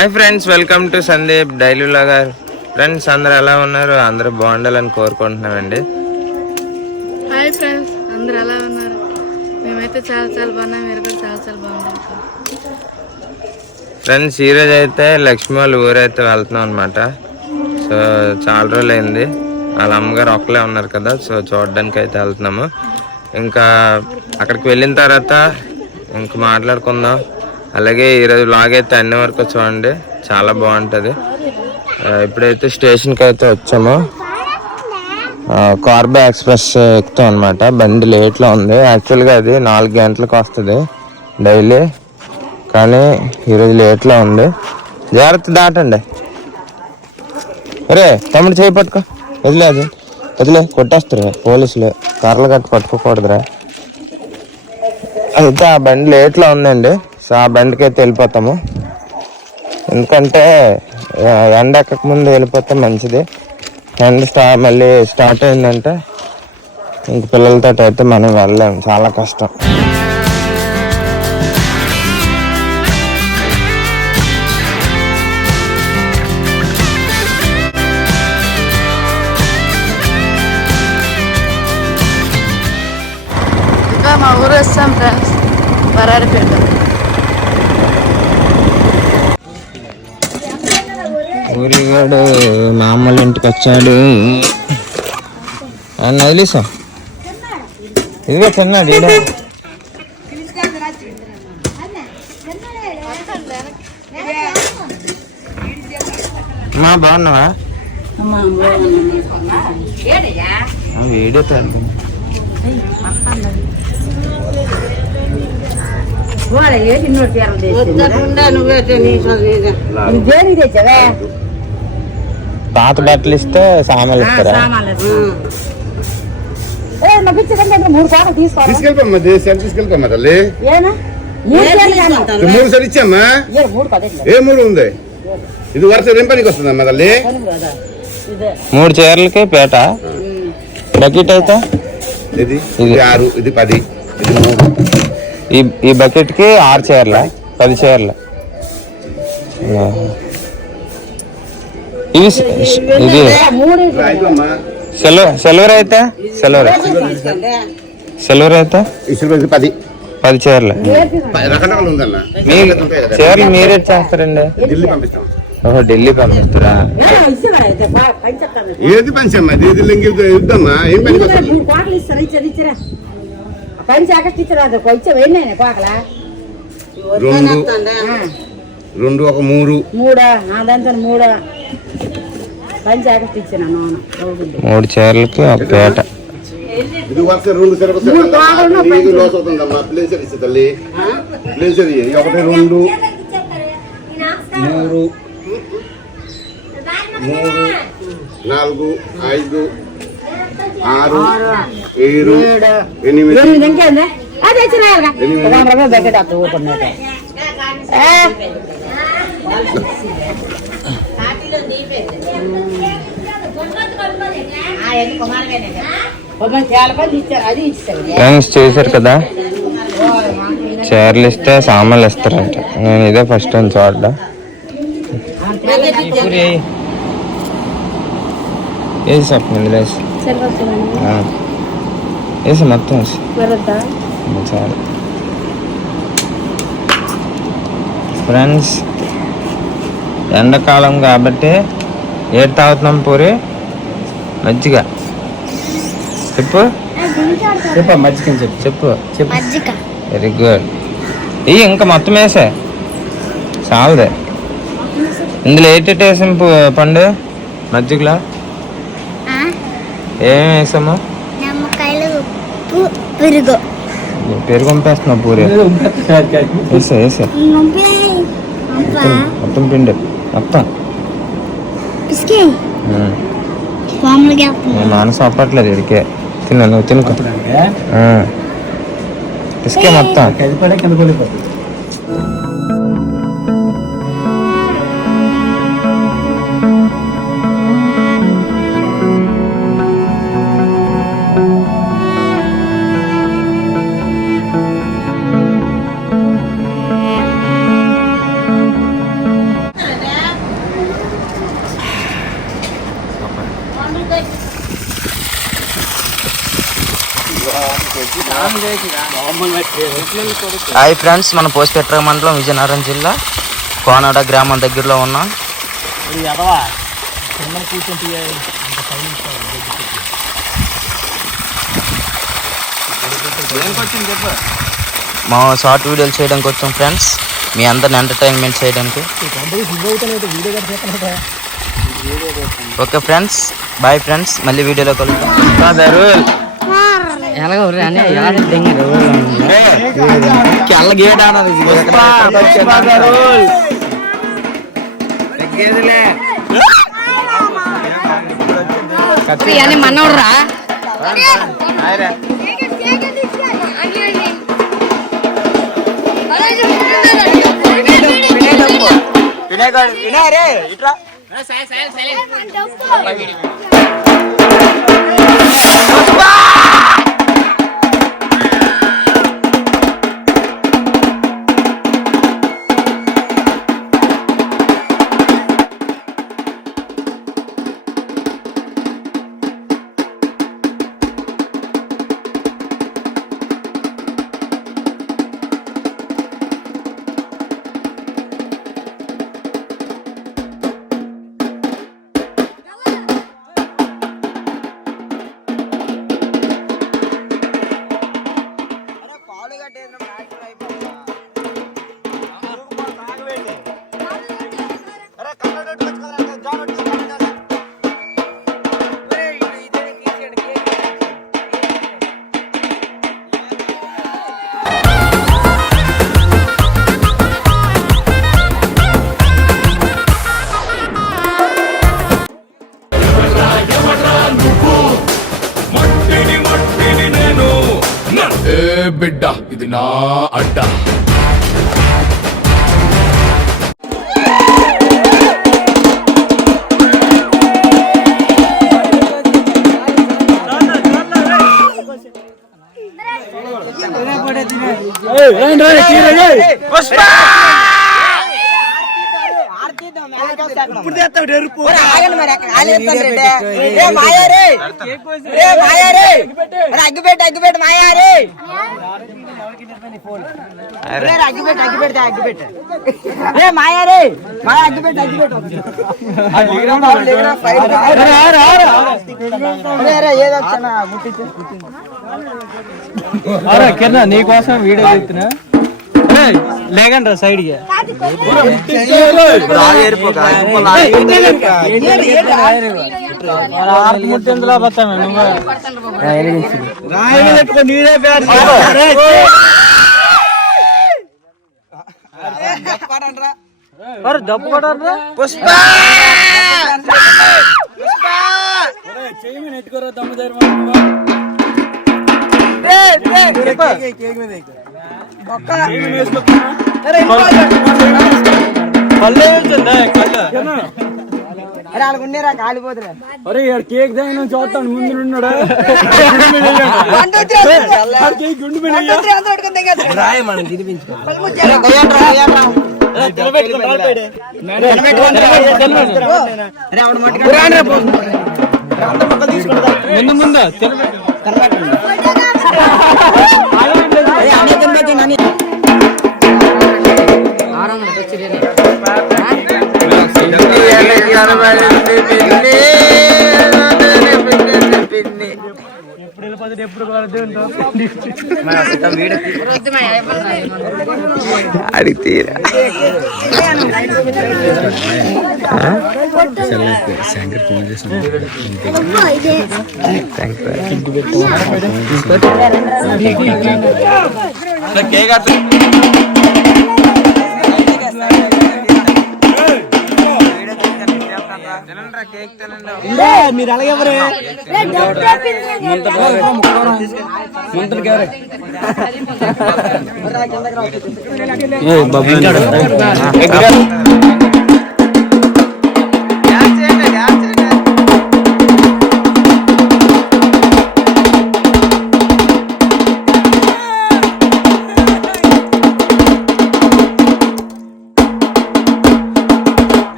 Hi friends, welcome to Sandeep daily vlogger. Friends అందరూ ఎలా ఉన్నారు? అందరూ బాగుండాలని కోరుకుంటున్నామండి. హాయ్ ఫ్రెండ్స్, అందరూ ఎలా ఉన్నారు? మేమైతే చాలా బాగున్నాం. మీరు కూడా చాలా బాగున్నారు ఫ్రెండ్స్. ఈరోజు అయితే లక్ష్మి వాళ్ళ ఊరైతే వెళ్తున్నాం అనమాట. సో చాలా రోజులు అయింది. వాళ్ళ అమ్మగారు ఒక్కలే ఉన్నారు కదా, సో చూడడానికి అయితే వెళ్తున్నాము. ఇంకా అక్కడికి వెళ్ళిన తర్వాత ఇంక మాట్లాడుకుందాం. అలాగే ఈరోజు వ్లాగ్ అయితే అన్ని వరకు చూడండి, చాలా బాగుంటుంది. ఇప్పుడైతే స్టేషన్కి అయితే వచ్చాము. కార్బా ఎక్స్ప్రెస్ ఎక్కుతాం అనమాట. బండి లేట్లో ఉంది. యాక్చువల్గా అది 4 గంటలకు వస్తుంది డైలీ, కానీ ఈరోజు లేట్లో ఉంది. జాగ్రత్త దాటండి. అరే తమ్ముడు చేయి పట్టుకో. వదిలే కొట్టేస్తారు పోలీసులు. కర్రలు కట్టి పట్టుకోకూడదురా. అయితే ఆ బండి లేట్లో ఉందండి. సో ఆ బండికి అయితే వెళ్ళిపోతాము. ఎందుకంటే ఎండ ఎక్కక ముందు వెళ్ళిపోతే మంచిది. ఎండ మళ్ళీ స్టార్ట్ అయిందంటే ఇంక పిల్లలతో అయితే మనం వెళ్ళలేము, చాలా కష్టం. ఇంకా మా ఊరు వస్తాం ఫ్రెండ్స్, వరాడిపేట. ఊరిగాడు మా అమ్మల ఇంటికి వచ్చాడు. వదిలేసా ఇదిగో చిన్నాడు. మా బాగున్నావా? వీడియో తగ్గు. పాత బట్టలు ఇస్తే సామాన్లు ఇస్తారా? తీసుకెళ్ళిపోమ్మా తల్లి. 3 సార్లు ఇచ్చామ్మా. ఏ 3 ఉంది? ఇది వరుస ఏం పనికి వస్తుందమ్మా తల్లి? 3 చీరలకి పేట. బకెట్ అయితే ఇది 6, ఇది 10, ఇది 3. ఈ బకెట్ కి 6 చీరల, 10 చీరలు. ఇది సిల్వర్ అయితే సిల్వర్ అయితే 10 చీరలు. మీ చీరలు మీరే చేస్తారండి? ఓహో, ఢిల్లీ పంపిస్తారా? ఏది పంచమ్మా? ఇద్దామా? ఏం పని? 2 ఒక 3 చీరలకి ఒక పేట. ఇది వరుస 2 లాస్ అవుతుందమ్మా. ప్లేసర్ ఇస్తే తల్లి, ప్లేసర్ 1 2 3 4 5 6 7 8 చేశారు కదా. చీరలు ఇస్తే సామాన్లు ఇస్తారంట. నేను ఇదే ఫస్ట్ టైం చూడ్డా. వేసి చెప్పండి, వేసి మొత్తం వేసి చాలు. ఫ్రెండ్స్, ఎండాకాలం కాబట్టి ఏది తాగుతున్నాం? పూరి మజ్జిగ. చెప్పు మజ్జిగ చెప్పు. Very good. ఇంకా మొత్తం వేసే చాలదే. ఇందులో ఏటేటి వేసాం పండు మజ్జిగలో? ఏమేమి వేసాము? పెరుగు పంపేస్తున్నావు పూరి. వేసే మొత్తం పిండి మొత్తం. మనసు అప్పట్లేదు ఇడికే. నువ్వు తినుకో. ఇసుకే మొత్తం. హాయ్ ఫ్రెండ్స్, మన పోస్పెట్ర మండలం విజయనగరం జిల్లా కోనాడ గ్రామం దగ్గరలో ఉన్నాం. మా షార్ట్ వీడియోలు చేయడానికి వచ్చాం ఫ్రెండ్స్, మీ అందరిని ఎంటర్టైన్మెంట్ చేయడానికి. ఓకే ఫ్రెండ్స్, బాయ్ ఫ్రెండ్స్, మళ్ళీ వీడియోలో కలుద్దాం. మనోడ్రా బిడ్డ ఇది నా అడ్డా. అగ్గిపెట్టి మాయారే కిరణ్ నీకోసం వీడియో చెప్తున్నా, లేకండి సైడ్ ముట్టిందులో పోతాను డబ్బు కొట్టరా పుష్ప చేయమని ఎత్తుకోరా దమ్ము కాలిపోతురా. అరే కేక్ దగ్గర చూస్తాను ముందు ఉన్నాడా మనం ముందు ముందు అడిగితీరా శంకర్ ఫోన్ చేసాను. మీరు అలాగే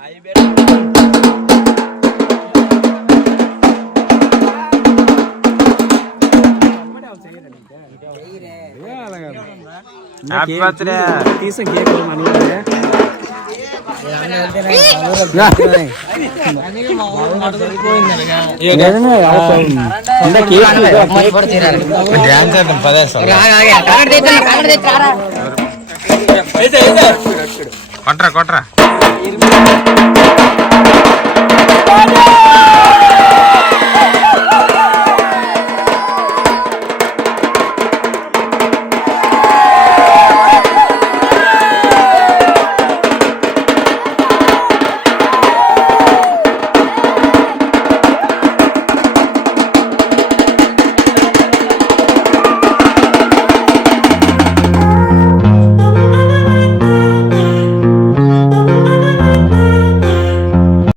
Ahí viene. Happy birthday. తీసిన కేక్ మనకి డ్యాన్స్ చేద్దాం పదేస్తాం. కొట్రా కొట్రా.